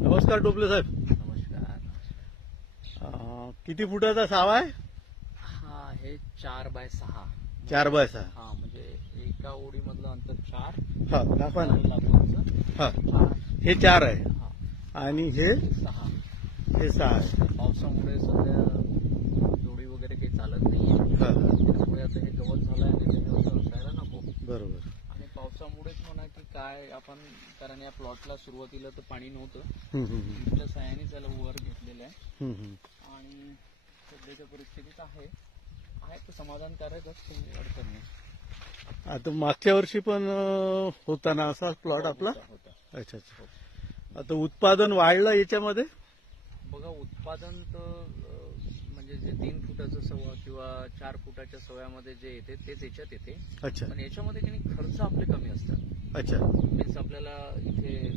नमस्कार टोपले साहेब. नमस्कार. किती फुटाचा सावा आहे? हा हे 4x6. 4x6. हा म्हणजे एका ओळीमधलं अंतर 4. हा दाखवा ना. लागवडचं हा 4. हे 4 आहे हा आणि हे 6. हे 6 आहे. पावसामुळे सध्या जोडी वगैरे काही चालत नाहीये. हा त्यामुळे आता हे गवत झालंय आणि ते गवत असायला नको. बरोबर. आणि पावसामुळेच म्हणा की काय आपण, कारण या प्लॉटला सुरुवातीला तर पाणी नव्हतं. त्या सायाने त्याला वर घेतलेलं आहे आणि सध्याच्या परिस्थितीत आहे तर समाधानकारकच, काही अडचण नाही. आता मागच्या वर्षी पण होता ना असा प्लॉट आपला? होता. अच्छा अच्छा. आता उत्पादन वाढलं याच्यामध्ये? बघा, उत्पादन तर म्हणजे जे 3 फुटाचं सव्वा किंवा 4 फुटाच्या सव्यामध्ये जे येते तेच याच्यात येते. अच्छा. पण याच्यामध्ये काही खर्च आपले कमी असतात. अच्छा. मीन्स आपल्याला इथे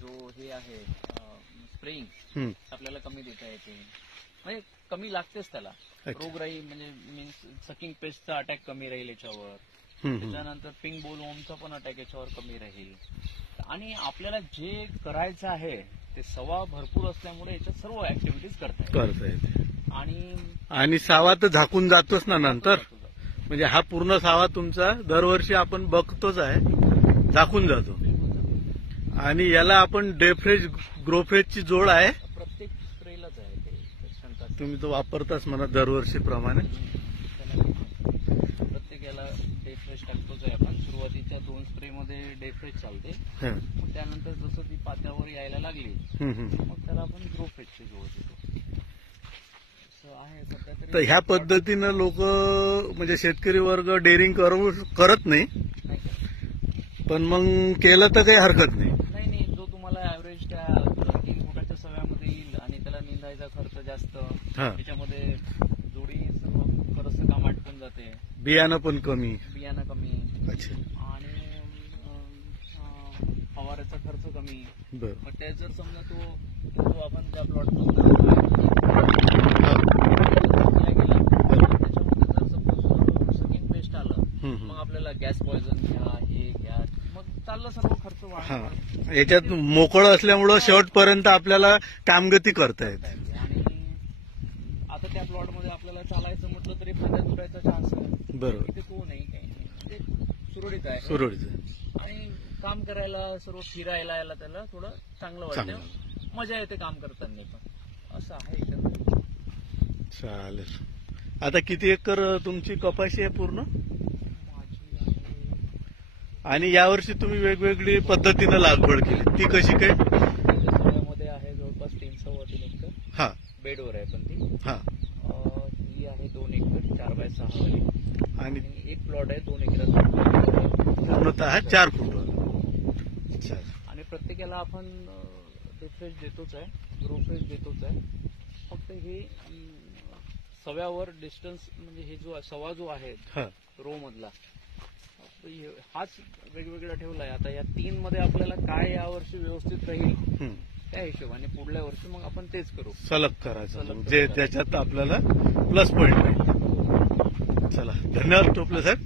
जो हे आहे स्प्रेइंग आपल्याला कमी देता येते, म्हणजे कमी लागतेच त्याला. रोगराई म्हणजे मीन्स सकिंग पेस्टचा अटॅक कमी राहील याच्यावर. त्याच्यानंतर पिंक बोलवॉर्मचा पण अटॅक याच्यावर कमी राहील. आणि आपल्याला जे करायचं आहे ते सवा भरपूर असल्यामुळे याच्यात सर्व ऍक्टिव्हिटीज करता येते. आणि सावा तर झाकून जातोच ना नंतर. म्हणजे हा पूर्ण सावा तुमचा दरवर्षी आपण बघतोच आहे, झाकून जातो. आणि याला आपण डेफ्रेश ग्रोफ्रेशची जोड आहे, प्रत्येक स्प्रेलाच आहे ते. तुम्ही तो वापरताच म्हणा दरवर्षी प्रमाणे. प्रत्येक याला डेफ्रेश टाकतोच आहे आपण. सुरुवातीच्या 2 स्प्रे मध्ये डेफ्रेश चालते, मग त्यानंतर जसं ती पात्यावर यायला लागली मग त्याला आपण ग्रोफ्रेशची जोड देतो. असं आहे सध्या तरी. तर ह्या पद्धतीनं लोक म्हणजे शेतकरी वर्ग डेअरिंग करत नाही, पण मग केलं तर काही हरकत नाही. नाही, जो तुम्हाला ऍव्हरेज त्या 3 फुटाच्या सव्यामध्ये येईल आणि त्याला निंदायचा खर्च जास्त, त्याच्यामध्ये जोडी सर्व बरंचसं काम आटपून जाते. बियाणं पण कमी. अच्छा. आणि फवाऱ्याचा खर्च कमी. मग त्या जर समजा तो आपण त्या प्लॉट त्याच्यामध्ये जर सपोज सकिंग पेस्ट आलं, मग आपल्याला गॅस पॉयझन घ्या, हे घ्या, मग चाललं सर्व खर्च वाढ. याच्यात मोकळं असल्यामुळं शेवटपर्यंत आपल्याला कामगती करता येते. आणि आता त्या प्लॉट मध्ये आपल्याला चालायचं म्हटलं तरी फायदा तुटायचा चान्स आहे. बरोबर. तिथे तो नाही, काही नाही, ते सुरळीत आहे. आणि काम करायला, सर्व फिरायला यायला त्याला थोडं चांगलं वाटतं, मजा येते काम करताना पण. असं आहे इकडं. चालेल. आता किती एकर तुमची कपाशी आहे पूर्ण? आणि यावर्षी तुम्ही वेगवेगळी पद्धतीनं लागवड केली, ती कशी काय? सगळ्यामध्ये आहे जवळपास 3-3.25 एकर. हा बेडवर आहे पण ती. हा ही आहे 2 एकर 4x6 आणि एक प्लॉट आहे 2 एकराचा पूर्णतः 4 फूट. आणि प्रत्येकाला आपण डेफ्रेश देतोच आहे, ग्रोफ्रेश देतोच आहे. फक्त हे सव्यावर डिस्टन्स, म्हणजे हे जो सवा जो आहे रो मधला, हाच वेगवेगळा ठेवलाय. आता या 3 मध्ये आपल्याला काय यावर्षी व्यवस्थित राहील त्या हिशोबाने पुढल्या वर्षी मग आपण तेच करू, सलग करायचं जे त्याच्यात आपल्याला प्लस पॉईंट राहील. चला, धन्यवाद टोपले साहेब.